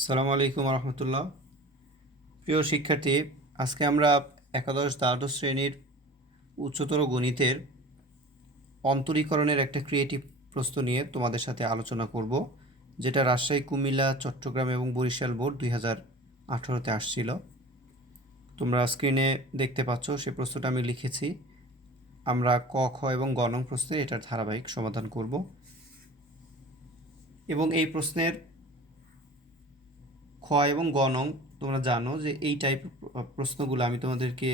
আসসালামু আলাইকুম রহমতুল্লাহ। প্রিয় শিক্ষার্থী, আজকে আমরা একাদশ দ্বাদশ শ্রেণীর উচ্চতর গণিতের অন্তরীকরণের একটা ক্রিয়েটিভ প্রশ্ন নিয়ে তোমাদের সাথে আলোচনা করব, যেটা রাজশাহী, কুমিল্লা, চট্টগ্রাম এবং বরিশাল বোর্ড 2018-তে আসছিল। তোমরা স্ক্রিনে দেখতে পাচ্ছ সে প্রশ্নটা আমি লিখেছি। আমরা ক, খ এবং গ নং প্রশ্নের এটার ধারাবাহিক সমাধান করব এবং এই প্রশ্নের খ এবং গ নং তোমরা জানো যে এই টাইপ প্রশ্নগুলো আমি তোমাদেরকে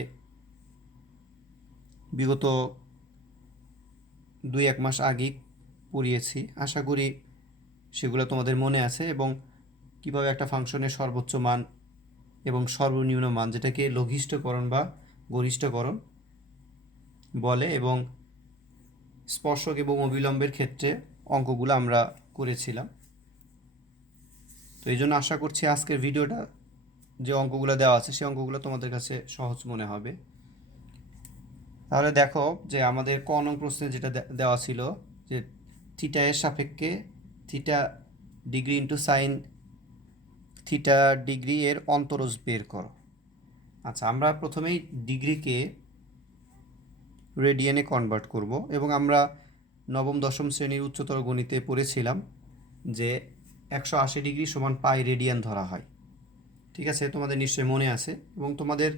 বিগত 2-1 মাস আগেই পড়িয়েছি। আশা করি সেগুলো তোমাদের মনে আছে এবং কিভাবে একটা ফাংশনের সর্বোচ্চ মান এবং সর্বনিম্ন মান, যেটাকে লঘিষ্ঠকরণ বা গরিষ্ঠকরণ বলে, এবং স্পর্শক এবং অবিলম্বের ক্ষেত্রে অঙ্কগুলো আমরা করেছিলাম। তো এই জন্য আশা করছি আজকের ভিডিওটা যে অঙ্কগুলো দেওয়া আছে সেই অঙ্কগুলো তোমাদের কাছে সহজ মনে হবে। তাহলে দেখো যে আমাদের ক নং প্রশ্নে যেটা দেওয়া ছিল যে থিটা এর সাপেক্ষে theta degree into sine theta degree এর অন্তরজ বের করো। আচ্ছা, আমরা প্রথমেই ডিগ্রিকে রেডিয়ানে কনভার্ট করব এবং আমরা নবম দশম শ্রেণীর উচ্চতর গণিতে পড়েছিলাম যে 180 ডিগ্রি সমান পাই রেডিয়ান ধরা হয়। ঠিক আছে, তোমাদের নিশ্চয়ই মনে আছে এবং তোমাদের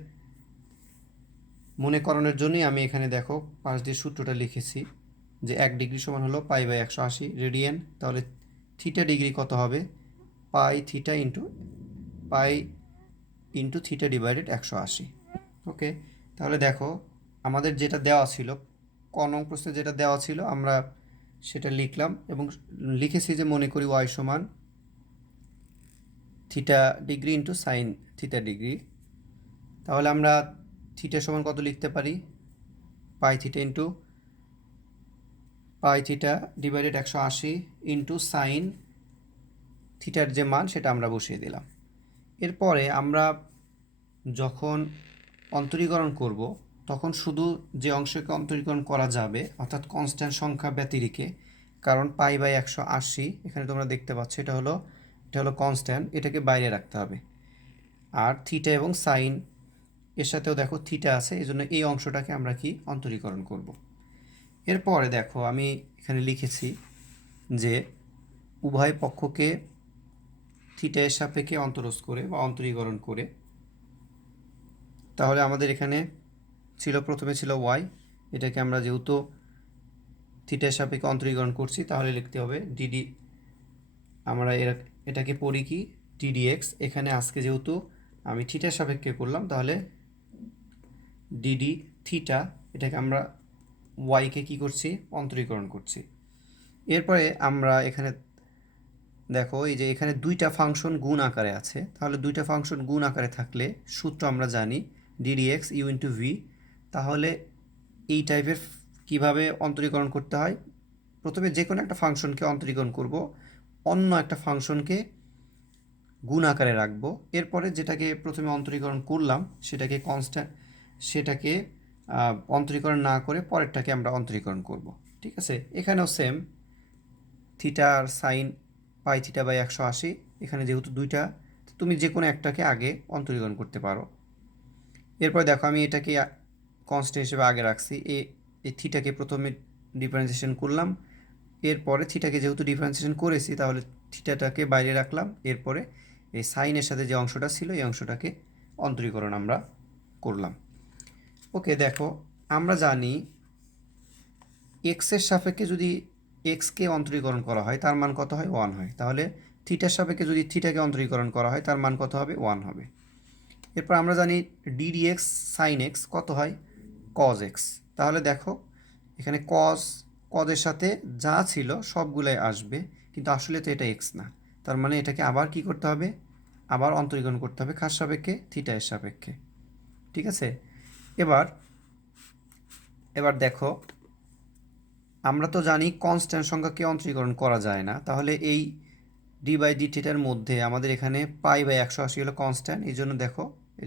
মনে করানোর জন্যই আমি এখানে দেখো পাশ দিয়ে সূত্রটা লিখেছি যে 1 ডিগ্রি সমান হলো পাই বাই 180 রেডিয়ান। তাহলে থিটা ডিগ্রি কত হবে? পাই থিটা ইন্টু থিটা ডিভাইডেড 180। ওকে, তাহলে দেখো আমাদের যেটা দেওয়া ছিল, ক নং প্রশ্নে যেটা দেওয়া ছিল আমরা সেটা লিখলাম এবং লিখেছি যে মনে করি ওয়াই সমান theta degree into sine theta degree. তাহলে আমরা থিটা সমান কত লিখতে পারি? Pi theta into pi theta divided 180 into sine থিটার যে মান সেটা আমরা বসিয়ে দিলাম। এরপরে আমরা যখন অন্তরীকরণ করব তখন শুধু যে অংশকে অন্তরীকরণ করা যাবে অর্থাৎ কনস্ট্যান্ট সংখ্যা ব্যতিরেকে, কারণ পাই বাই 180 এখানে তোমরা দেখতে পাচ্ছ এটা হলো কনস্ট্যান্ট, এটাকে বাইরে রাখতে হবে। আর থিটা এবং সাইন এর সাথেও দেখো থিটা আছে, এই জন্য এই অংশটাকে আমরা কি অন্তরীকরণ করব। এরপরে দেখো আমি এখানে লিখেছি যে উভয় পক্ষকে থিটা এর সাপেক্ষে অন্তরজ করে বা অন্তরীকরণ করে, তাহলে আমাদের এখানে প্রথমে ছিল ওয়াই, এটাকে আমরা যেহেতু থিটার সাপেক্ষে অন্তরীকরণ করছি তাহলে লিখতে হবে ডিডি। আমরা এটাকে পড়ি কি ডিডিএক্স। এখানে আজকে যেহেতু আমি থিটার সাপেক্ষে করলাম তাহলে ডিডি থিটা, এটাকে আমরা ওয়াইকে কি করছি? অন্তরীকরণ করছি। এরপরে আমরা এখানে দেখো এই যে এখানে দুইটা ফাংশন গুণ আকারে আছে, তাহলে দুইটা ফাংশন গুণ আকারে থাকলে সূত্র আমরা জানি ডিডিএক্স ইউ ইন্টু ভি। তাহলে এই টাইপের কিভাবে অন্তরীকরণ করতে হয়? প্রথমে যে কোনো একটা ফাংশনকে অন্তরীকরণ করব, অন্য একটা ফাংশনকে গুণ আকারে রাখবো, এরপরে যেটাকে প্রথমে অন্তরীকরণ করলাম সেটাকে অন্তরীকরণ না করে পরেরটাকে আমরা অন্তরীকরণ করব। ঠিক আছে, এখানেও সেম থিটা আর সাইন পাই থিটা বাই 180, এখানে যেহেতু দুইটা তুমি যে কোনো একটাকে আগে অন্তরীকরণ করতে পারো। এরপর দেখো আমি এটাকে কনস্ট্যান্ট হিসেবে আগে রাখছি, এই থিটাকে প্রথমে ডিফারেন্সিয়েশন করলাম, এরপরে থিটাকে যেহেতু ডিফারেন্সিয়েশন করেছি তাহলে থিটাটাকে বাইরে রাখলাম, এরপরে এই সাইনের সাথে যে অংশটা ছিল এই অংশটাকে অন্তরীকরণ আমরা করলাম। ওকে, দেখো আমরা জানি এক্সের সাপেক্ষে যদি এক্সকে অন্তরীকরণ করা হয় তার মান কত হয়? 1 হয়। তাহলে থিটার সাপেক্ষে যদি থিটাকে অন্তরীকরণ করা হয় তার মান কত হবে? 1 হবে। এরপর আমরা জানি ডিডিএক্স সাইন এক্স কত হয়? Cos x. তাহলে দেখো এখানে কজের সাথে যা ছিল সবগুলাই আসবে, কিন্তু আসলে তো এটা এক্স না, তার মানে এটাকে আবার কি করতে হবে? আবার অন্তরীকরণ করতে হবে কার সাপেক্ষে? থিটা এর সাপেক্ষে। ঠিক আছে, এবার এবার দেখো আমরা তো জানি কনস্ট্যান্ট সংখ্যাকে অন্তরীকরণ করা যায় না, তাহলে এই ডি বাই ডি থিটার মধ্যে আমাদের এখানে পাই বাই 180 হলো কনস্ট্যান্ট, এই জন্য দেখো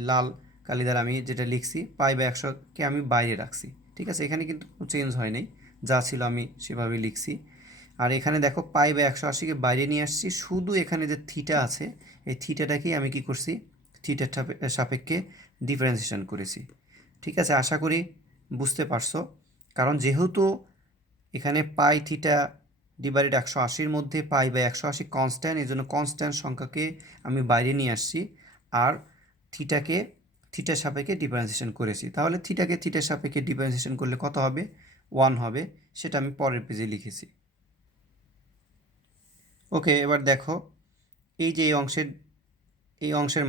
লাল কালি দ্বারা আমি যেটা লিখছি পাই বাই 100কে আমি বাইরে রাখছি। ঠিক আছে, এখানে কিন্তু চেঞ্জ হয় নাই, যা ছিল আমি সেভাবেই লিখছি। আর এখানে দেখো পাই বা 180কে বাইরে নিয়ে আসছি, শুধু এখানে যে থিটা আছে এই থিটাটাকেই আমি কি করছি, থিটার সাপেক্ষে ডিফারেন্সিয়েশন করেছি। ঠিক আছে, আশা করি বুঝতে পারছো। কারণ যেহেতু এখানে পাই থিটা ডিভাইডেড 180-র মধ্যে পাই বা 180 কনস্ট্যান্ট, এই জন্য কনস্ট্যান্ট সংখ্যাকে আমি বাইরে নিয়ে আসছি আর থিটাকে থিটার সাপেক্ষে ডিফারেন্সিয়েশন করেছি। তাহলে থিটাকে থিটার সাপেক্ষে ডিফারেন্সিয়েশন করলে কত হবে, 1 হবে, সেটা আমি পরের পেজে লিখেছি। ওকে, এবার দেখো এই যে এই অংশের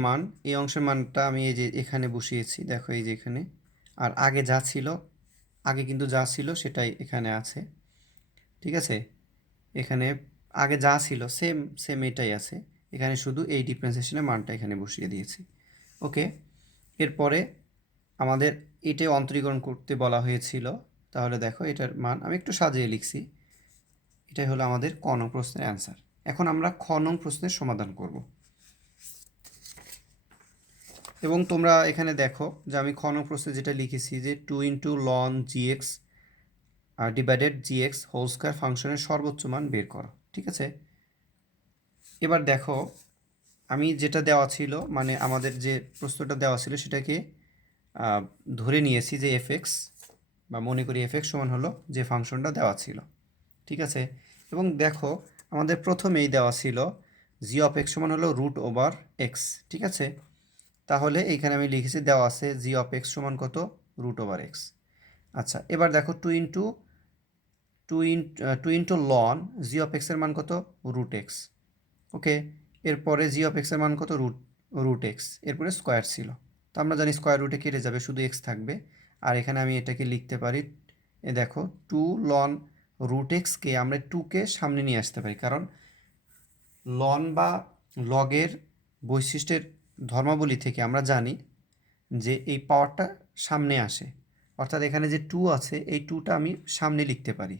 মানটা আমি এই যে এখানে বসিয়েছি, দেখো এই যে এখানে। আর আগে কিন্তু যা ছিল সেটাই এখানে আছে। ঠিক আছে, এখানে আগে যা ছিল সেম সেম এটাই আছে, এখানে শুধু এই ডিফারেন্সিয়েশনের মানটা এখানে বসিয়ে দিয়েছি। ওকে, এরপরে আমাদের এটাই অন্তরীকরণ করতে বলা হয়েছিল। তাহলে দেখো এটার মান আমি একটু সাজিয়ে লিখছি। এটাই হলো আমাদের ক নং প্রশ্নের অ্যান্সার। এখন আমরা খ নং প্রশ্নের সমাধান করব। এবং তোমরা এখানে দেখো যে আমি খ নং প্রশ্নে যেটা লিখেছি যে 2 × ln gx divided gx whole square ফাংশনের সর্বোচ্চ মান বের করো। ঠিক আছে, এবার দেখো আমি যেটা দেওয়া ছিল, মানে আমাদের যে প্রশ্নটা দেওয়া ছিল সেটাকে ধরে নিয়েছি যে এফএক্স, বা মনে করি এফএক্স সমান হলো যে ফাংশনটা দেওয়া ছিল। ঠিক আছে, এবং দেখো আমাদের প্রথমেই দেওয়া ছিল জি অফ এক্স সমান হলো √/x। ঠিক আছে, তাহলে এইখানে আমি লিখেছি দেওয়া আছে জি অফ এক্স সমান কত, √/x। আচ্ছা, এবার দেখো 2 × ln জি অফ এক্সের মান কত, √x। ওকে, এরপরে জি অফ এক্সের মান কত, √x, এরপরে স্কোয়ার ছিল। তো আমরা জানি স্কোয়ার রুটে কেটে যাবে, শুধু এক্স থাকবে। আর এখানে আমি এটাকে লিখতে পারি, দেখো 2 ln √x-কে আমরা 2কে সামনে নিয়ে আসতে পারি, কারণ লন বা লগের বৈশিষ্ট্যের ধর্মাবলী থেকে আমরা জানি যে এই পাওয়ারটা সামনে আসে। অর্থাৎ এখানে যে 2 আছে এই 2টা আমি সামনে লিখতে পারি,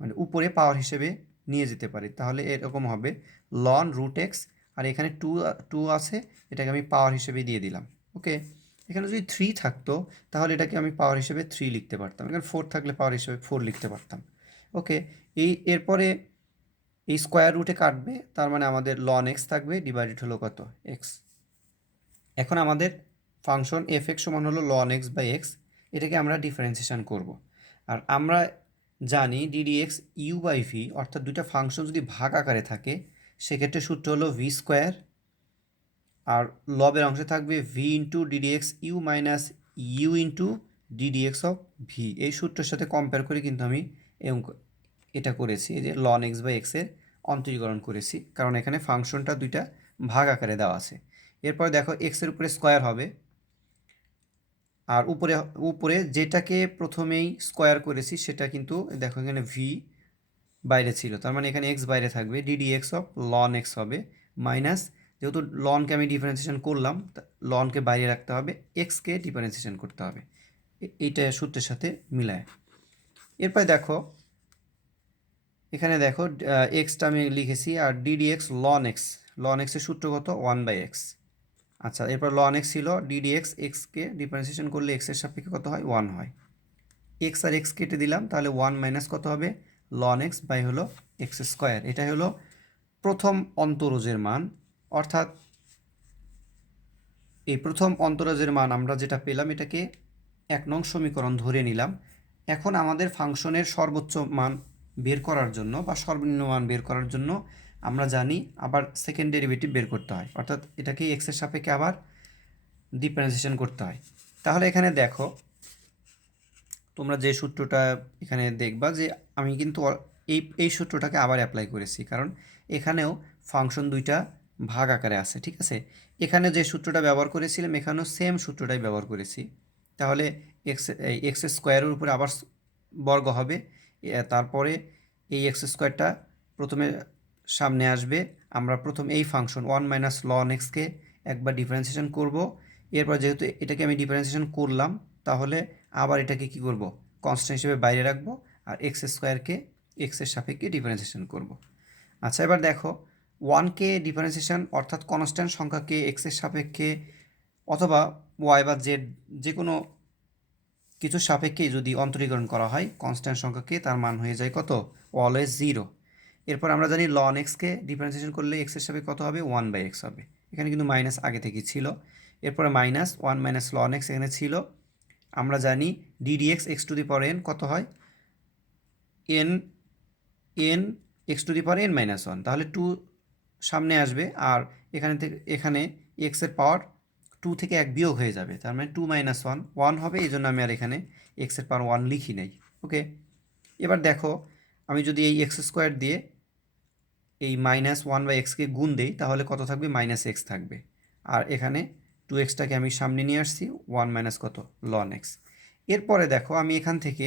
মানে উপরে পাওয়ার হিসেবে নিয়ে যেতে পারি। তাহলে এরকম হবে ln √x, আর এখানে 2 আছে, এটাকে আমি পাওয়ার হিসেবে দিয়ে দিলাম। ওকে, এখানে যদি 3 থাকতো তাহলে এটাকে আমি পাওয়ার হিসেবে 3 লিখতে পারতাম, এখানে 4 থাকলে পাওয়ার হিসেবে 4 লিখতে পারতাম। ওকে, এরপরে এই স্কোয়ার রুটে কাটবে, তার মানে আমাদের ln x থাকবে, ডিভাইডেড হলো কত, x। এখন আমাদের ফাংশন f(x) সমান হলো ln x/x, এটাকে আমরা ডিফারেন্সিয়েশন করব। আর আমরা জানি ddx u/v, অর্থাৎ দুইটা ফাংশন যদি ভাগ আকারে থাকে সেক্ষেত্রে সূত্র হলো v², আর লবের অংশে থাকবে v × ddx u minus u × ddx of v। এই সূত্রের সাথে কম্পেয়ার করে কিন্তু আমি এটা করেছি, এই যে ln x/x এর অন্তরীকরণ করেছি, কারণ এখানে ফাংশনটা দুইটা ভাগ আকারে দেওয়া আছে। এরপর দেখো এক্সের উপরে স্কোয়ার হবে, আর উপরে উপরে যেটাকে প্রথমেই স্কোয়ার করেছি সেটা কিন্তু দেখো এখানে ভি বাইরে ছিল, তার মানে এখানে এক্স বাইরে থাকবে, ddx অফ ln x হবে মাইনাস, যেহেতু লনকে আমি ডিফারেন্সিয়েশন করলাম লনকে বাইরে রাখতে হবে, এক্সকে ডিফারেন্সিয়েশন করতে হবে, এইটা সূত্রের সাথে মিলায়। এরপর দেখো এখানে দেখো এক্সটা আমি লিখেছি, আর ddx ln x এর সূত্র কত, 1/x। আচ্ছা, এরপর ln x ছিল, ddx এক্সকে ডিফারেন্সিয়েশন করলে এক্সের সাপেক্ষে কত হয়, 1 হয়। এক্স আর এক্স কেটে দিলাম, তাহলে 1 মাইনাস কত হবে, ln x বাই হলো x²। এটাই হলো প্রথম অন্তরজের মান, অর্থাৎ এই প্রথম অন্তরজের মান আমরা যেটা পেলাম এটাকে 1 নং সমীকরণ ধরে নিলাম। এখন আমাদের ফাংশনের সর্বোচ্চ মান বের করার জন্য বা সর্বনিম্ন মান বের করার জন্য আমরা জানি আবার সেকেন্ড ডেরিভেটিভ বের করতে হয়, অর্থাৎ এটাকে এক্সের সাপেক্ষে আবার ডিফারেন্সিয়েশন করতে হয়। তাহলে এখানে দেখো তোমরা যে সূত্রটা এখানে দেখবা যে আমি কিন্তু এই সূত্রটাকে আবার অ্যাপ্লাই করেছি, কারণ এখানেও ফাংশন দুইটা ভাগ আকারে আছে। ঠিক আছে, এখানে যে সূত্রটা ব্যবহার করেছিলাম এখানেও সেম সূত্রটাই ব্যবহার করেছি। তাহলে এক্স স্কোয়ারের উপরে আবার বর্গ হবে, তারপরে এই x² প্রথমে সামনে আসবে, আমরা প্রথম এই ফাংশন 1 মাইনাস ln x-কে একবার ডিফারেন্সিয়েশন করব। এরপর যেহেতু এটাকে আমি ডিফারেন্সিয়েশন করলাম তাহলে আবার এটাকে কি করব, কনস্ট্যান্ট হিসেবে বাইরে রাখবো, আর x² এক্সের সাপেক্ষে ডিফারেন্সিয়েশন করব। আচ্ছা, এবার দেখো 1কে ডিফারেন্সিয়েশন, অর্থাৎ কনস্ট্যান্ট সংখ্যাকে এক্সের সাপেক্ষে অথবা ওয়াই বা জেড যে কোনো কিছুর সাপেক্ষেই যদি অন্তরীকরণ করা হয় কনস্ট্যান্ট সংখ্যাকে, তার মান হয়ে যায় কত, অলওয়েজ 0। এরপর আমরা জানি লন এক্সকে ডিফারেন্সিয়েশন করলে এক্সের সাপেক্ষে কত হবে 1/x হবে, এখানে কিন্তু মাইনাস আগে থেকেই ছিল। এরপরে মাইনাস 1 মাইনাস লন এক্স এখানে ছিল। আমরা জানি ddx x to the power N কত হয়, N N x to the power N minus one, তাহলে 2 সামনে আসবে আর এখানে থেকে এখানে এক্সের পাওয়ার 2 থেকে 1 বিয়োগ হয়ে যাবে, তার মানে 2 মাইনাস ওয়ান 1 হবে, এই জন্য আমি আর এখানে এক্সের পাওয়ার 1 লিখি নাই। ওকে, এবার দেখো আমি যদি এই এক্স স্কোয়ার দিয়ে এই -1/x-কে গুণ দেই তাহলে কত থাকবে, -x থাকবে। আর এখানে 2x-টাকে আমি সামনে নিয়ে আসছি, 1 মাইনাস কত ln x। এরপরে দেখো আমি এখান থেকে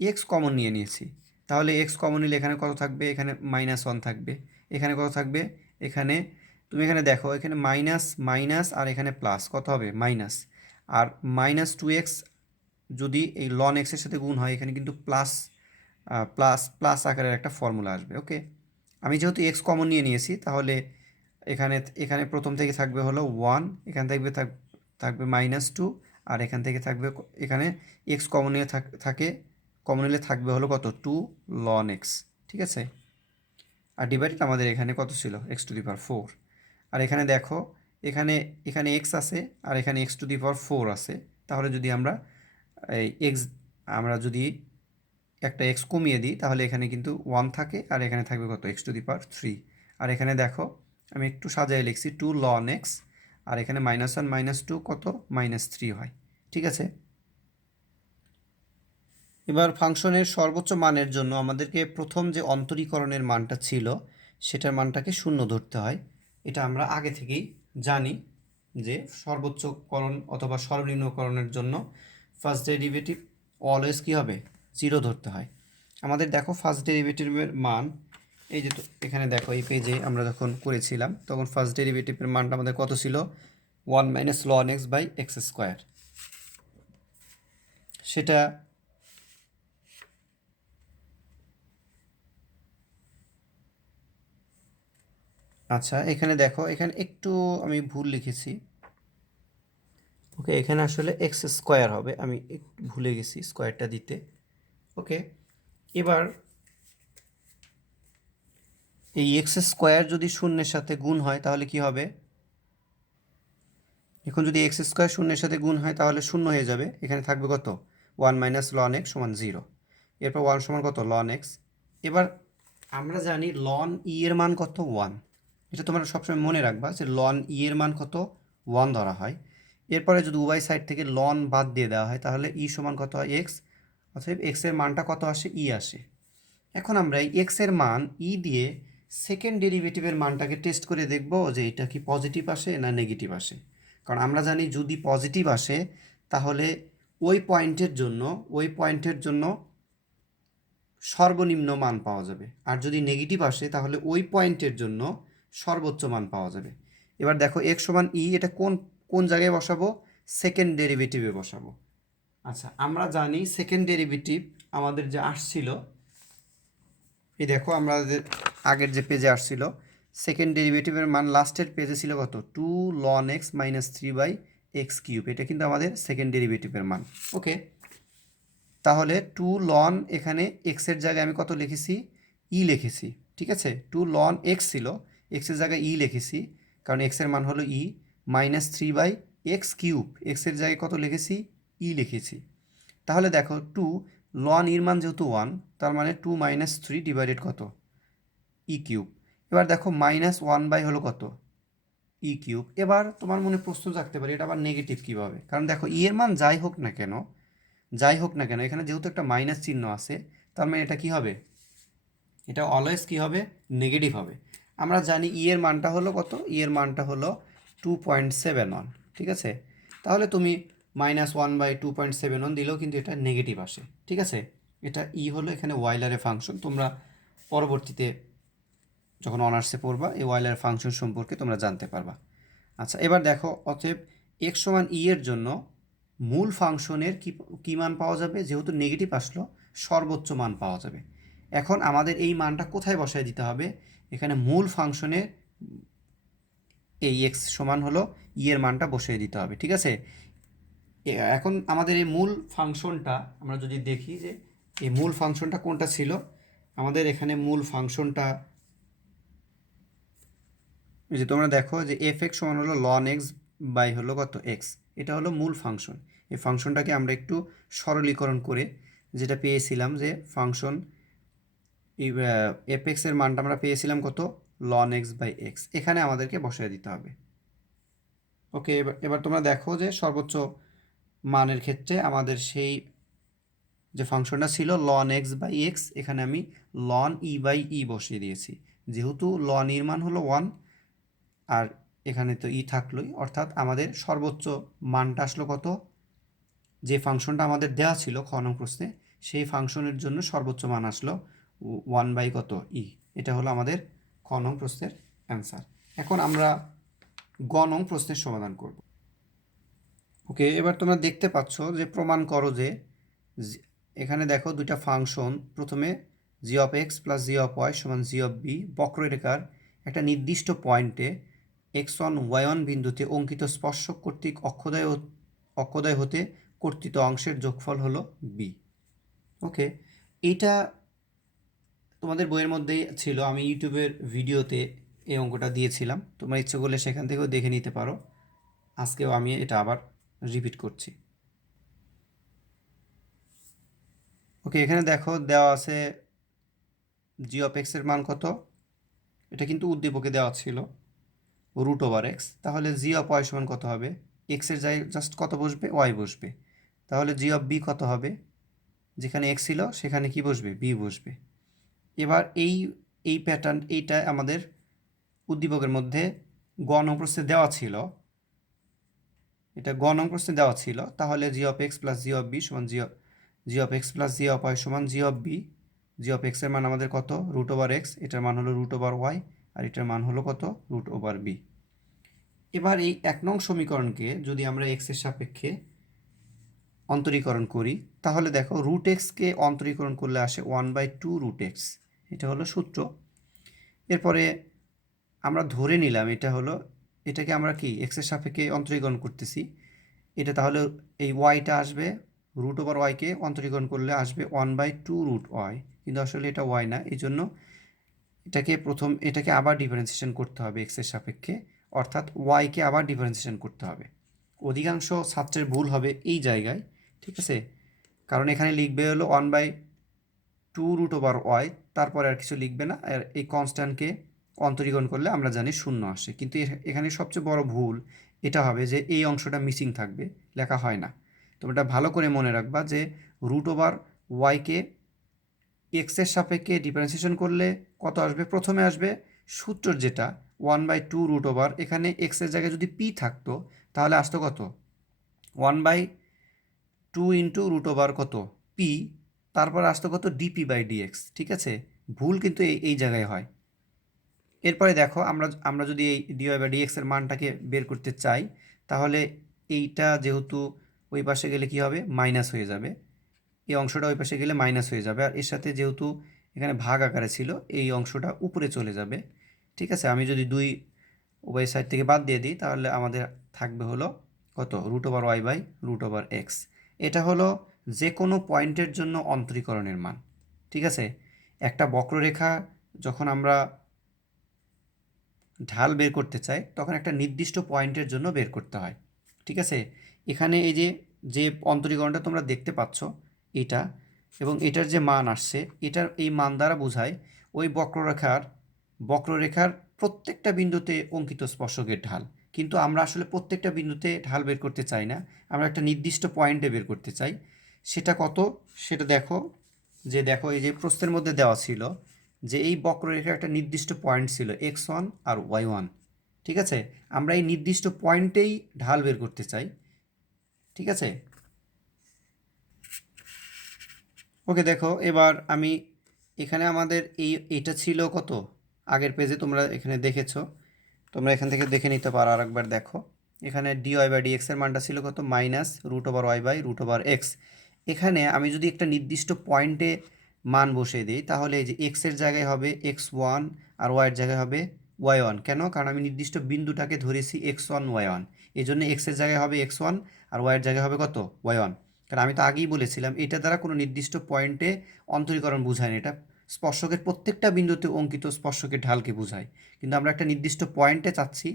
x কমন নিয়ে নিয়েছি, তাহলে x কমন নিলে এখানে কত থাকবে, এখানে -1 থাকবে, এখানে কত থাকবে, এখানে তুমি এখানে দেখো এখানে মাইনাস মাইনাস আর এখানে প্লাস কত হবে মাইনাস, আর -2x যদি এই ln x এর সাথে গুণ হয় এখানে কিন্তু প্লাস প্লাস প্লাস আকারের একটা ফর্মুলা আসবে। ওকে, আমি যেহেতু এক্স কমন নিয়ে নিয়েছি তাহলে এখানে এখানে প্রথম থেকে থাকবে হলো 1, এখান থেকে থাকবে -2, আর এখান থেকে থাকবে এখানে এক্স কমন নিয়ে থাকে কমন নিলে থাকবে হলো কত 2 ln x। ঠিক আছে, আর ডিভাইডেড আমাদের এখানে কত ছিল এক্স টু দি পাওয়ার 4। আর এখানে দেখো এখানে এখানে এক্স আছে আর এখানে এক্স টু দি পাওয়ার 4 আছে, তাহলে যদি আমরা এই এক্স আমরা যদি একটা এক্স কমিয়ে দিই তাহলে এখানে কিন্তু 1 থাকে আর এখানে থাকবে কত এক্স টু দি পাওয়ার 3। আর এখানে দেখো আমি একটু সাজায় লিখছি 2 ln x, আর এখানে -1 -2 কত -3 হয়। ঠিক আছে, এবার ফাংশনের সর্বোচ্চ মানের জন্য আমাদেরকে প্রথম যে অন্তরীকরণের মানটা ছিল সেটার মানটাকে 0 ধরতে হয়। এটা আমরা আগে থেকেই জানি যে সর্বোচ্চকরণ অথবা সর্বনিম্নকরণের জন্য ফার্স্ট ডেরিভেটিভ অলওয়েজ কী হবে 0 ধরতে হয়। আমাদের দেখো ফার্স্ট ডেরিভেটিভের মান এই যে এখানে দেখো এই পেজে আমরা যখন করেছিলাম তখন ফার্স্ট ডেরিভেটিভের মানটা আমাদের কত ছিল 1 মাইনাস ln x/x², সেটা আচ্ছা এখানে দেখো এখানে একটু আমি ভুল লিখেছি। ওকে, এখানে আসলে x² হবে, আমি একটু ভুলে গেছি স্কোয়ারটা দিতে। ওকে, এবার এই x² যদি শূন্যের সাথে গুণ হয় তাহলে কি হবে, এখন যদি x² শূন্যের সাথে গুণ হয় তাহলে শূন্য হয়ে যাবে, এখানে থাকবে কত 1 মাইনাস ln x সমান 0, এরপর 1 সমান কত ln x। এবার আমরা জানি ln e এর মান কত 1, এটা তোমরা সবসময় মনে রাখবা যে ln e এর মান কত 1 ধরা হয়। এরপরে যদি উভয় সাইড থেকে ln বাদ দিয়ে দেওয়া হয় তাহলে e সমান কত হয় x, অতএব x এর মানটা কত আসে e আসে। এখন আমরা এই x এর মান e দিয়ে সেকেন্ড ডেরিভেটিভের মানটাকে টেস্ট করে দেখব যে এটা কি পজিটিভ আসে না নেগেটিভ আসে, কারণ আমরা জানি যদি পজিটিভ আসে তাহলে ওই পয়েন্টের জন্য সর্বনিম্ন মান পাওয়া যাবে, আর যদি নেগেটিভ আসে তাহলে ওই পয়েন্টের জন্য সর্বোচ্চ মান পাওয়া যাবে। এবার দেখো x সমান e, এটা কোন কোন জায়গায় বসাবো, সেকেন্ড ডেরিভেটিভে বসাবো। আচ্ছা আমরা জানি সেকেন্ড ডেরিভেটিভ আমাদের যে আসছিল, এই দেখো আমাদের আগের যে পেজে আসছিল সেকেন্ড ডেরিভেটিভের মান লাস্টের পেজে ছিল কত 2 ln x - 3/x³, এটা কিন্তু আমাদের সেকেন্ড ডেরিভেটিভের মান। ওকে, তাহলে 2 ln এখানে এক্সের জায়গায় আমি কত লিখেছি ই লিখেছি। ঠিক আছে, 2 ln x ছিল, এক্সের জায়গায় ই লিখেছি কারণ এক্সের মান হলো ই, -3/x³, এক্সের জায়গায় কত লিখেছি ই লিখেছি। তাহলে দেখো 2 ln এর মান যেহেতু 1 তার মানে 2 - 3 ডিভাইডেড কত e³। এবার দেখো -1 হলো কত e³। এবার তোমার মনে প্রশ্ন জাগতে পারে এটা আবার নেগেটিভ কীভাবে, কারণ দেখো ই এর মান যাই হোক না কেন এখানে যেহেতু একটা মাইনাস চিহ্ন আছে তার মানে এটা কি হবে, এটা অলওয়েজ কি হবে নেগেটিভ হবে। আমরা জানি ই এর মানটা হলো কত, ই এর মানটা হলো 2.71। ঠিক আছে, তাহলে তুমি -1/2.71 দিলেও কিন্তু এটা নেগেটিভ আসে। ঠিক আছে, এটা ই হলো এখানে ওয়াইলারের ফাংশন, তোমরা পরবর্তীতে যখন অনার্সে পড়বা এই ওয়াইলারের ফাংশন সম্পর্কে তোমরা জানতে পারবা। আচ্ছা এবার দেখো অতএব x সমান ই এর জন্য মূল ফাংশনের কী মান পাওয়া যাবে, যেহেতু নেগেটিভ আসলো সর্বোচ্চ মান পাওয়া যাবে। এখন আমাদের এই মানটা কোথায় বসায় দিতে হবে, এখানে মূল ফাংশনে এই x সমান হলো ই এর মানটা বসিয়ে দিতে হবে। ঠিক আছে, এখন আমাদের এই মূল ফাংশনটা আমরা যদি দেখি যে এই মূল ফাংশনটা কোনটা ছিল, আমাদের এখানে মূল ফাংশনটা, এই যে তোমরা দেখো যে এফ এক্স সমান হলো লন এক্স বাই হলো কত এক্স, এটা হলো মূল ফাংশন। এই ফাংশনটাকে আমরা একটু সরলীকরণ করে যেটা পেয়েছিলাম যে ফাংশন এই এফ এক্সের মানটা আমরা পেয়েছিলাম কত, লন এক্স বাই এক্স, এখানে আমাদেরকে বসায় দিতে হবে। ওকে, এবার এবার তোমরা দেখো যে সর্বোচ্চ মানের ক্ষেত্রে আমাদের সেই যে ফাংশনটা ছিল লন এক্স বাই এক্স, এখানে আমি লন ই বাই ই বসিয়ে দিয়েছি। যেহেতু লন ইর মান হলো 1 আর এখানে তো ই থাকলোই, অর্থাৎ আমাদের সর্বোচ্চ মানটা আসলো কত, যে ফাংশনটা আমাদের দেওয়া ছিল খ নং প্রশ্নে, সেই ফাংশনের জন্য সর্বোচ্চ মান আসলো 1 বাই কত ই। এটা হলো আমাদের খ নং প্রশ্নের অ্যান্সার। এখন আমরা গ নং প্রশ্নের সমাধান করব। ওকে, এবার তোমরা দেখতে পাচ্ছ যে প্রমাণ করো যে এখানে দেখো দুইটা ফাংশন, প্রথমে g of x plus g of y সমান জি অফ বি বক্ররেখার একটা নির্দিষ্ট পয়েন্টে এক্স ওয়ান ওয়াই ওয়ান বিন্দুতে অঙ্কিত স্পর্শক কর্তৃক অক্ষদয় হতে কর্তৃত অংশের যোগফল হলো বি। ওকে, এইটা তোমাদের বইয়ের মধ্যেই ছিল, আমি ইউটিউবের ভিডিওতে এই অঙ্কটা দিয়েছিলাম, তোমরা ইচ্ছে করলে সেখান থেকেও দেখে নিতে পারো। আজকেও আমি এটা আবার রিপিট করছি। ওকে, এখানে দেখো দেওয়া আছে জি অফ এক্সের মান কত, এটা কিন্তু উদ্দীপকে দেওয়া ছিল রুট ওভার এক্স, তাহলে জি অফ ওয়াই সমান কত হবে, এক্সের জায়গায় জাস্ট কত বসবে, ওয়াই বসবে, তাহলে জি অফ বি কত হবে, যেখানে এক্স ছিল সেখানে কি বসবে, বি বসবে। এবার এই এই প্যাটার্ন এইটা আমাদের উদ্দীপকের মধ্যে গ নং প্রশ্নে দেওয়া ছিল, এটা গ নং প্রশ্নে দেওয়া ছিল, তাহলে g of x plus g of b সমান g of x plus g of y সমান g of b. G of এক্সের মান আমাদের কত, রুট ওভার এক্স, এটার মান হলো রুট ওভার ওয়াই, আর এটার মান হলো কত, রুট ওভার বি। এবার এই 1 নং সমীকরণকে যদি আমরা এক্সের সাপেক্ষে অন্তরীকরণ করি, তাহলে দেখো রুট এক্সকে অন্তরীকরণ করলে আসে 1/2 রুট এক্স, এটা হলো সূত্র। এরপরে আমরা ধরে নিলাম এটা হলো, এটাকে আমরা কি এক্সের সাপেক্ষে অন্তরীকরণ করতেছি, এটা তাহলে এই ওয়াইটা আসবে, রুট ওভার ওয়াইকে অন্তরীকরণ করলে আসবে 1/2 রুট ওয়াই, কিন্তু আসলে এটা ওয়াই না, এই জন্য এটাকে আবার ডিফারেন্সিয়েশন করতে হবে এক্সের সাপেক্ষে, অর্থাৎ ওয়াইকে আবার ডিফারেন্সিয়েশন করতে হবে। অধিকাংশ ছাত্রের ভুল হবে এই জায়গায়, ঠিক আছে, কারণ এখানে লিখবে হলো 1/2 রুট ওভার ওয়াই, তারপরে আর কিছু লিখবে না, আর এই কনস্ট্যান্টকে অন্তরীকরণ করলে আমরা জানি শূন্য আসে, কিন্তু এখানে সবচেয়ে বড় ভুল এটা হবে যে এই অংশটা মিসিং থাকবে, লেখা হয় না। তোমরা এটা ভালো করে মনে রাখবা যে রুট ওভার ওয়াইকে এক্সের সাপেক্ষে ডিফারেন্সিয়েশন করলে কত আসবে, প্রথমে আসবে সূত্রর যেটা 1/2 রুট ওভার, এখানে এক্সের জায়গায় যদি পি থাকতো তাহলে আসতো কত, 1/2 ইন্টু রুট ওভার কত পি, তারপর আসতো কত ডিপি বাই ডিএক্স, ঠিক আছে, ভুল কিন্তু এই জায়গায় হয়। এরপরে দেখো আমরা যদি এই ডিওয়াই বাই ডিএক্সের মানটাকে বের করতে চাই, তাহলে এইটা যেহেতু ওই পাশে গেলে কি হবে, মাইনাস হয়ে যাবে, এই অংশটা ওই পাশে গেলে মাইনাস হয়ে যাবে, আর এর সাথে যেহেতু এখানে ভাগ আকারে ছিল এই অংশটা উপরে চলে যাবে, ঠিক আছে। আমি যদি উভয় সাইড থেকে বাদ দিয়ে দিই তাহলে আমাদের থাকবে হলো কত, root over y by root over x. এটা হলো যে কোনো পয়েন্টের জন্য অন্তরীকরণের মান, ঠিক আছে। একটা বক্ররেখা যখন আমরা ঢাল বের করতে চাই তখন একটা নির্দিষ্ট পয়েন্টের জন্য বের করতে হয়, ঠিক আছে। এখানে এই যে অন্তরীকরণটা তোমরা দেখতে পাচ্ছ এটা, এবং এটার যে মান আসছে, এটার এই মান দ্বারা বোঝায় ওই বক্ররেখার প্রত্যেকটা বিন্দুতে অঙ্কিত স্পর্শকের ঢাল। কিন্তু আমরা আসলে প্রত্যেকটা বিন্দুতে ঢাল বের করতে চাই না, আমরা একটা নির্দিষ্ট পয়েন্টে বের করতে চাই। সেটা কত, সেটা দেখো, দেখো এই যে প্রশ্নের মধ্যে দেওয়া ছিল যে এই বক্ররেখার একটা নির্দিষ্ট পয়েন্ট ছিল x1 আর y1, ঠিক আছে, আমরা এই নির্দিষ্ট পয়েন্টেই ঢাল বের করতে চাই, ঠিক আছে। ওকে, দেখো এবার আমি এখানে আমাদের এটা ছিল কত, আগের পেজে তোমরা এখানে দেখেছো, তোমরা এখান থেকে দেখে নিতে পারো আরেকবার দেখো, এখানে ডিওয়াই বাই ডিএক্স এর মানটা ছিল কত, minus root over y by root over x. এখানে আমি যদি একটা নির্দিষ্ট পয়েন্টে মান বসিয়ে দিই তাহলে এই যে এক্সের জায়গায় হবে x1 আর ওয়াইয়ের জায়গায় হবে y1, কেন, কারণ আমি নির্দিষ্ট বিন্দুটাকে ধরেছি x1 y1, এই জন্য এক্সের জায়গায় হবে x1 আর ওয়াইয়ের জায়গায় হবে কত, y1। কারণ আমি তো আগেই বলেছিলাম এটা দ্বারা কোনো নির্দিষ্ট পয়েন্টে অন্তরীকরণ বোঝায় না, এটা স্পর্শকের প্রত্যেকটা বিন্দুতে অঙ্কিত স্পর্শকের ঢালকে বোঝায়, কিন্তু আমরা একটা নির্দিষ্ট পয়েন্টে চাচ্ছি,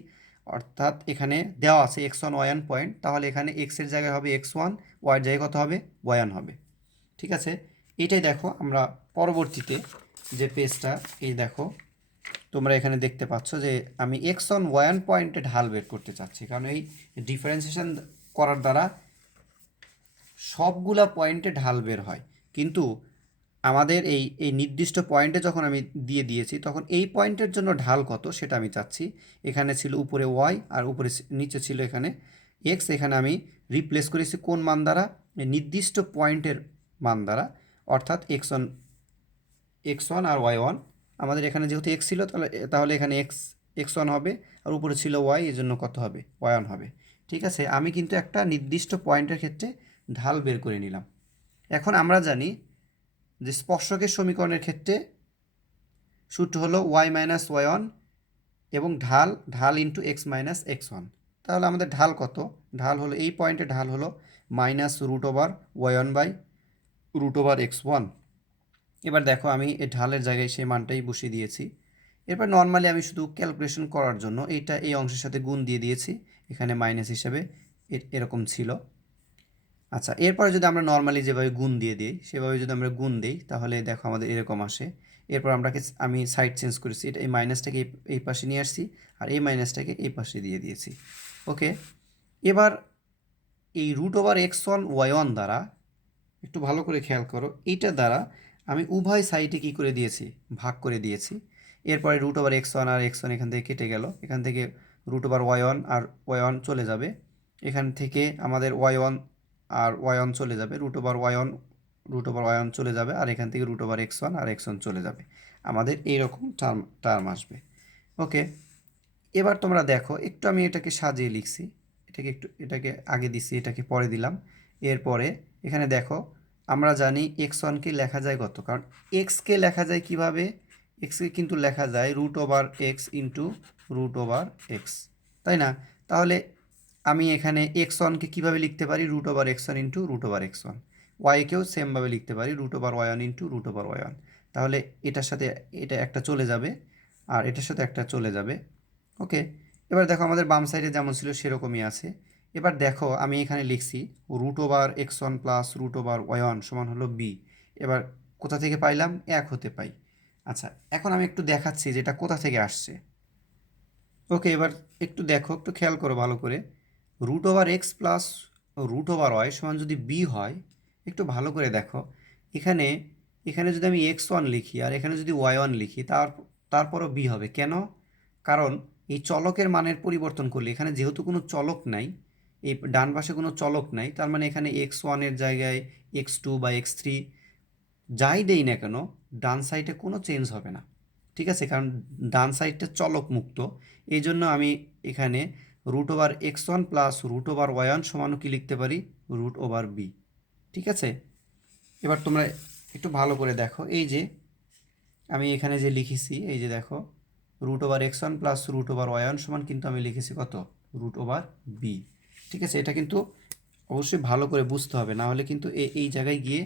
অর্থাৎ এখানে দেওয়া আছে x1 y1 পয়েন্ট, তাহলে এখানে x এর জায়গায় হবে x1, y এর জায়গায় কত হবে y1 হবে। ঠিক আছে, এটাই দেখো আমরা পরবর্তীতে যে পেজটা, এই দেখো তোমরা এখানে দেখতে পাচ্ছ যে আমি x1 y1 পয়েন্টে ঢাল বের করতে চাচ্ছি, কারণ এই ডিফারেন্সিয়েশন করার দ্বারা সবগুলা পয়েন্টে ঢাল বের হয়, কিন্তু আমাদের এই এই নির্দিষ্ট পয়েন্টে যখন আমি দিয়ে দিয়েছি তখন এই পয়েন্টের জন্য ঢাল কত সেটা আমি চাচ্ছি। এখানে ছিল উপরে ওয়াই আর উপরে নিচে ছিল এখানে এক্স, এখানে আমি রিপ্লেস করেছি কোন মান দ্বারা, এই নির্দিষ্ট পয়েন্টের মান দ্বারা, অর্থাৎ এক্স ওয়ান আর ওয়াই ওয়ান। আমাদের এখানে যেহেতু এক্স ছিল তাহলে তাহলে এখানে এক্স ওয়ান হবে, আর উপরে ছিল ওয়াই, এই জন্য কত হবে ওয়াই ওয়ান হবে। ঠিক আছে, আমি কিন্তু একটা নির্দিষ্ট পয়েন্টের ক্ষেত্রে ঢাল বের করে নিলাম। এখন আমরা জানি যে স্পর্শকের সমীকরণের ক্ষেত্রে সূত্র হলো ওয়াই মাইনাস ওয়াই ওয়ান এবং ঢাল ঢাল into x minus x one. তাহলে আমাদের ঢাল কত, ঢাল হলো এই পয়েন্টে ঢাল হলো minus root over y one by root over x one. এবার দেখো আমি এই ঢালের জায়গায় সেই মানটাই বসিয়ে দিয়েছি। এরপর নর্মালি আমি শুধু ক্যালকুলেশন করার জন্য এইটা এই অংশের সাথে গুণ দিয়ে দিয়েছি, এখানে মাইনাস হিসেবে এরকম ছিল। আচ্ছা, এরপরে যদি আমরা নর্মালি যেভাবে গুণ দিয়ে দিই সেভাবে যদি আমরা গুণ দিই তাহলে দেখো আমাদের এরকম আসে। এরপর আমি সাইড চেঞ্জ করেছি, এটা এই মাইনাসটাকে এই পাশে নিয়ে আসছি আর এই মাইনাসটাকে এই পাশে দিয়ে দিয়েছি। ওকে, এবার এই root over x one y one দ্বারা একটু ভালো করে খেয়াল করো, এইটা দ্বারা আমি উভয় সাইডে কী করে দিয়েছি, ভাগ করে দিয়েছি। এরপরে রুট ওভার এক্স ওয়ান আর এক্স ওয়ান এখান থেকে কেটে গেল, এখান থেকে রুট ওভার ওয়াই ওয়ান আর ওয়াই ওয়ান চলে যাবে, এখান থেকে আমাদের ওয়াই ওয়ান আর ওয়াই ওয়ান চলে যাবে, রুট ওভার ওয়াই ওয়ান চলে যাবে, আর এখান থেকে রুট ওভার এক্স ওয়ান আর এক্স ওয়ান চলে যাবে। আমাদের এইরকম টার্ম আসবে। ওকে, এবার তোমরা দেখো একটু আমি এটাকে সাজিয়ে লিখছি, এটাকে আগে দিছি, এটাকে পরে দিলাম। এরপরে এখানে দেখো আমরা জানি এক্স ওয়ানকে লেখা যায় কত, কারণ এক্সকে লেখা যায় কিভাবে, এক্সকে কিন্তু লেখা যায় root over x into root over x, তাই না? তাহলে আমি এখানে এক্স ওয়ানকে কীভাবে লিখতে পারি, root over x one into root over x one. ওয়াইকেও সেমভাবে লিখতে পারি root over y one into root over y one. তাহলে এটার সাথে এটা একটা চলে যাবে আর এটার সাথে একটা চলে যাবে। ওকে, এবার দেখো আমাদের বাম সাইডে যেমন ছিল সেরকমই আছে। এবার দেখো আমি এখানে লিখছি root over x one plus root over y one সমান হলো বি। এবার কোথা থেকে পাইলাম, এক হতে পাই। আচ্ছা, এখন আমি একটু দেখাচ্ছি যে এটা কোথা থেকে আসছে। ওকে, এবার একটু দেখো, একটু খেয়াল করো ভালো করে, root over x plus root over y সমান যদি বি হয়, একটু ভালো করে দেখো, এখানে এখানে যদি আমি এক্স ওয়ান লিখি আর এখানে যদি ওয়াই ওয়ান লিখি তারপরও বি হবে কেন? কারণ এই চলকের মানের পরিবর্তন করলে, এখানে যেহেতু কোনো চলক নাই, এই ডান পাশে কোনো চলক নাই, তার মানে এখানে এক্স ওয়ানের জায়গায় এক্স টু বা এক্স থ্রি যাই দেই না কেন ডান সাইডে কোনো চেঞ্জ হবে না। ঠিক আছে, কারণ ডান সাইডটা চলক মুক্ত, এই জন্য আমি এখানে root over x one plus root over y one সমানও কি লিখতে পারি, রুট ওভার বি। ঠিক আছে, এবার তোমরা একটু ভালো করে দেখো, এই যে আমি এখানে যে লিখেছি, এই যে দেখো root over x one plus root over y one সমান কিন্তু আমি লিখেছি কত, রুট ওভার বি। ঠিক আছে, এটা কিন্তু অবশ্যই ভালো করে বুঝতে হবে, না হলে কিন্তু এই জায়গায় গিয়ে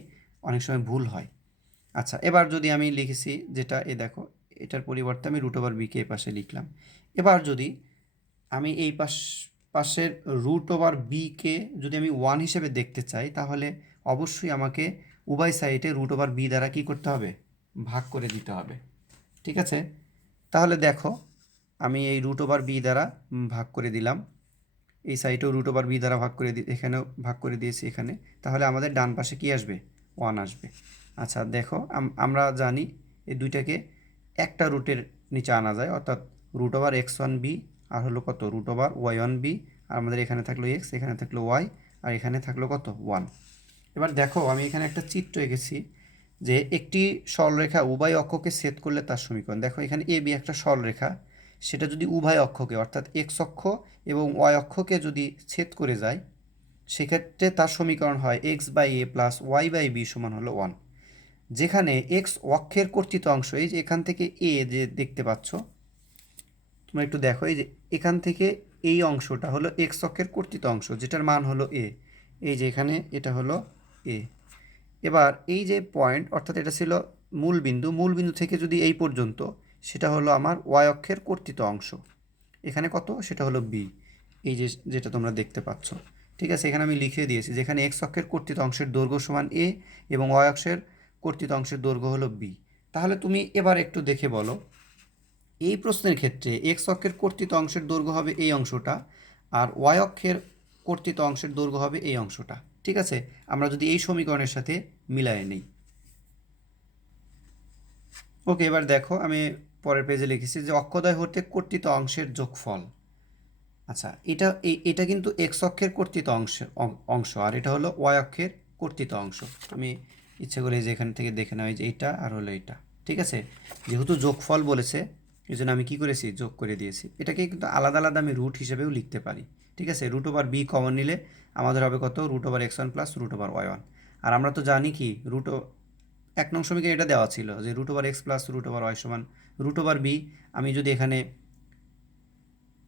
অনেক সময় ভুল হয়। আচ্ছা, এবার যদি আমি লিখেছি যেটা, এ দেখো এটার পরিবর্তে আমি রুট ওভার বিকে এই পাশে লিখলাম। এবার যদি আমি এই পাশের রুট ওভার বিকে যদি আমি ওয়ান হিসেবে দেখতে চাই, তাহলে অবশ্যই আমাকে উভয় সাইডে রুট ওভার বি দ্বারা কী করতে হবে, ভাগ করে দিতে হবে। ঠিক আছে, তাহলে দেখো আমি এই রুট ওভার বি দ্বারা ভাগ করে দিলাম, এই সাইডেও রুট ওভার বি দ্বারা ভাগ করে এখানেও ভাগ করে দিয়েছি এখানে, তাহলে আমাদের ডান পাশে কী আসবে, ওয়ান আসবে। আচ্ছা দেখো, আমরা জানি এই দুইটাকে একটা রুটের নিচে আনা যায়, অর্থাৎ root over x one b আর হলো কত, root over y one b, আর আমাদের এখানে থাকলো এক্স, এখানে থাকলো ওয়াই, আর এখানে থাকলো কত, ওয়ান। এবার দেখো আমি এখানে একটা চিত্র এঁকেছি যে একটি সরলরেখা উভয় অক্ষকে ছেদ করলে তার সমীকরণ। দেখো এখানে এ বি একটা সরলরেখা, সেটা যদি উভয় অক্ষকে অর্থাৎ এক্স অক্ষ এবং ওয়াই অক্ষকে যদি ছেদ করে যায়, সেক্ষেত্রে তার সমীকরণ হয় x by a plus y by b সমান হলো ওয়ান। যেখানে এক্স অক্ষের কর্তৃত অংশ, এই যে এখান থেকে এ যে দেখতে পাচ্ছ তোমরা একটু দেখো, এই যে এখান থেকে এই অংশটা হলো এক্স অক্ষের কর্তৃত অংশ, যেটার মান হলো এ, এই যে এখানে এটা হলো এ। এবার এই যে পয়েন্ট, অর্থাৎ এটা ছিল মূল বিন্দু থেকে যদি এই পর্যন্ত, সেটা হলো আমার ওয়াই অক্ষের কর্তিত অংশ। এখানে কত, সেটা হলো বি, এই যে যেটা তোমরা দেখতে পাচ্ছ। ঠিক আছে, এখানে আমি লিখে দিয়েছি যেখানে এক্স অক্ষের কর্তিত অংশের দৈর্ঘ্য সমান এ এবং ওয়াই অক্ষের কর্তিত অংশের দৈর্ঘ্য হলো বি। তাহলে তুমি এবার একটু দেখে বলো, এই প্রশ্নের ক্ষেত্রে এক্স অক্ষের কর্তিত অংশের দৈর্ঘ্য হবে এই অংশটা, আর ওয়াই অক্ষের কর্তিত অংশের দৈর্ঘ্য হবে এই অংশটা। ঠিক আছে, আমরা যদি এই সমীকরণের সাথে মিলায়ে নিই। ওকে, এবার দেখো আমি পরের পেজে লিখেছি যে অক্ষদ্বয় হতে কর্তিত অংশের যোগফল। আচ্ছা, এটা কিন্তু এক্স অক্ষের কর্তিত অংশ, আর এটা হলো ওয়াই অক্ষের কর্তিত অংশ। আমি ইচ্ছে করে যে এখান থেকে দেখে নেওয়া, যে এইটা আর হলো এইটা। ঠিক আছে, যেহেতু যোগফল বলেছে এই জন্য আমি কী করেছি, যোগ করে দিয়েছি। এটাকে কিন্তু আলাদা আলাদা আমি রুট হিসেবেও লিখতে পারি। ঠিক আছে, রুট ওভার বি কমন নিলে আমাদের হবে কত, root over x one plus root over y one. আর আমরা তো জানি কি, এক নং সমীকরণে এটা দেওয়া ছিল যে root over x plus root over y সমান রুট ওভার বি। আমি যদি এখানে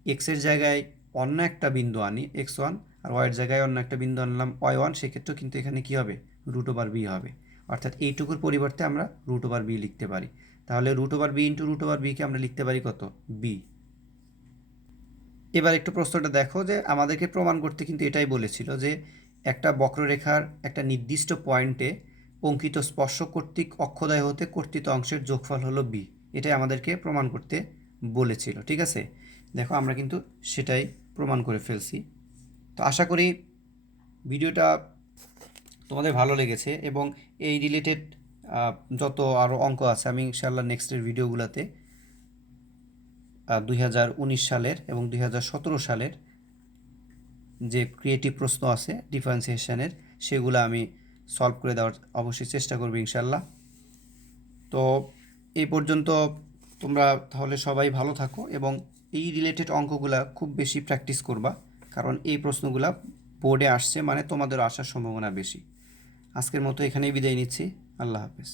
এক্সের জায়গায় অন্য একটা বিন্দু আনি এক্স ওয়ান, আর ওয়াইয়ের জায়গায় অন্য একটা বিন্দু আনলাম ওয়াই ওয়ান, সেক্ষেত্রেও কিন্তু এখানে কী হবে, রুট ওভার বি হবে। অর্থাৎ এইটুকুর পরিবর্তে আমরা রুট ওভার বি লিখতে পারি। তাহলে root over b into root over বিকে আমরা লিখতে পারি কত, বি। এবার একটু প্রশ্নটা দেখো, যে আমাদেরকে প্রমাণ করতে কিন্তু এটাই বলেছিল যে একটা বক্ররেখার একটা নির্দিষ্ট পয়েন্টে অঙ্কিত স্পর্শক কর্তৃক অক্ষদ্বয় হতে কর্তিত অংশের যোগফল হলো বি। এটাই আমাদেরকে প্রমাণ করতে বলেছিল। ঠিক আছে, দেখো আমরা কিন্তু সেটাই প্রমাণ করে ফেলছি। তো আশা করি ভিডিওটা তোমাদের ভালো লেগেছে, এবং এই রিলেটেড যত আরও অঙ্ক আছে আমি ইনশাআল্লাহ নেক্সটের ভিডিওগুলোতে 2019 সালের এবং 2017 সালের যে ক্রিয়েটিভ প্রশ্ন আছে ডিফারেন্সিয়েশনের, সেগুলো আমি সলভ করে দেওয়ার অবশ্যই চেষ্টা করব ইনশাআল্লাহ। তো এই পর্যন্ত তোমরা তাহলে সবাই ভালো থাকো, এবং এই রিলেটেড অঙ্কগুলা খুব বেশি প্র্যাকটিস করবা, কারণ এই প্রশ্নগুলা বোর্ডে আসছে মানে তোমাদের আসার সম্ভাবনা বেশি। আজকের মতো এখানেই বিদায় নিচ্ছি। আল্লাহ হাফেজ।